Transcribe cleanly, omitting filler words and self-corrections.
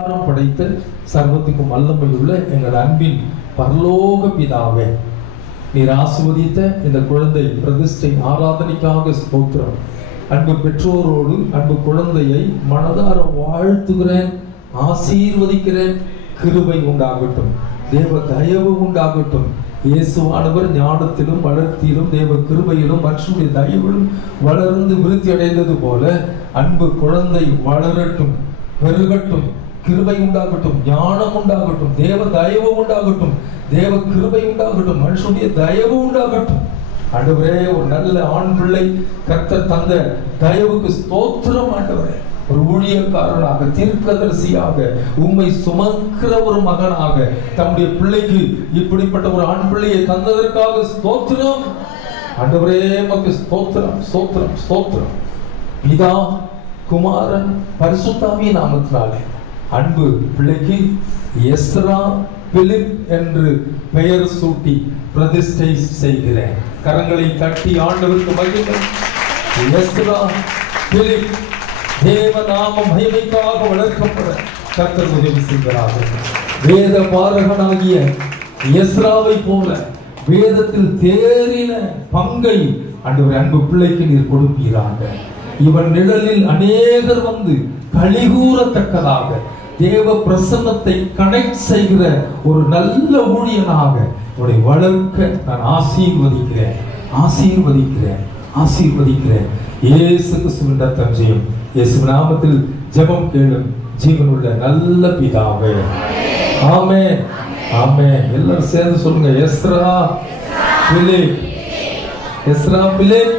படைத்த சர்வத்துக்கும் வல்லமையுள்ள எங்கள் அன்பின் பரலோக பிதாவே, நீர் ஆசீர்வதித்த இந்த குழந்தை பிரதிஷ்டை ஆராதனைக்காக ஸ்தோத்திரம். அன்பு பெற்றோரோடு அன்பு குழந்தையை மனதார வாழ்த்துகிறேன், ஆசீர்வதிக்கிறேன். கிருபை உண்டாகட்டும், தேவ தயவு உண்டாகட்டும். இயேசுவானவர் ஞானத்திலும் வளர்த்தியிலும் தேவ கிருபையிலும் மற்றொரு தயவிலும் வளர்ந்து விருத்தி அடைந்தது போல அன்பு குழந்தை வளரட்டும், பெருகட்டும், கிருபை உண்டாகட்டும், ஞானம் உண்டாகட்டும், தேவ தயவு உண்டாகட்டும், தேவ கிருபை உண்டாகட்டும், மனுஷனுடைய தயவு உண்டாகட்டும். ஆண்டவரே, ஒரு நல்ல ஆண் பிள்ளை கர்த்தர் தந்த தயவுக்கு ஸ்தோத்திரம். ஆண்டவரே, ஒரு ஊழியக்காரனாக, தீர்க்கதரிசியாக, உம்மை சுமக்கிற ஒரு மகனாக தம்முடைய பிள்ளைக்கு இப்படிப்பட்ட ஒரு ஆண் பிள்ளையை தந்ததற்காக ஸ்தோத்திரம். ஆண்டவரே, உமக்கு ஸ்தோத்திரம், ஸ்தோத்திரம், ஸ்தோத்திரம். பிதா, குமாரன், பரிசுத்தாவியின் நாமத்தினாலே அன்பு பிள்ளைக்கு எஸ்ரா பிலிப் என்று பெயர் சூட்டி பிரதிஷ்டை செய்கிறேன். கரங்களை தட்டி ஆண்டவருக்கு மகிமை. எஸ்ரா பிலிப் தேவ நாம மகிமைக்காக வளர்க்கப்பட கர்த்தர் உதவி செய்கிறார்கள். வேத பாரகனாகிய எஸ்ராவை போல வேதத்தில் தேறின பங்கை ஆண்டவர் அன்பு பிள்ளைக்கு நீர் கொடுப்பீராக. இவன் நிழலில் அநேகர் வந்து கலிகூறத்தக்கதாக தேவ பிரசன்னத்தை கனெக்ட் செய்கிற ஒரு நல்ல ஊழியனாக உன்னை வளர்க்க நான் ஆசீர்வதிக்கிறேன், ஆசீர்வதிக்கிறேன், ஆசீர்வதிக்கிறேன். இயேசு கிறிஸ்துவின் ரத்தம் ஜெயம். இயேசு நாமத்தில் ஜெபம் கேளும் ஜீவனுள்ள நல்ல பிதாவே. ஆமென், ஆமென். எல்லாரும் சேர்ந்து சொல்லுங்க, எஸ்ரா பிலிப், எஸ்ரா பிலிப்.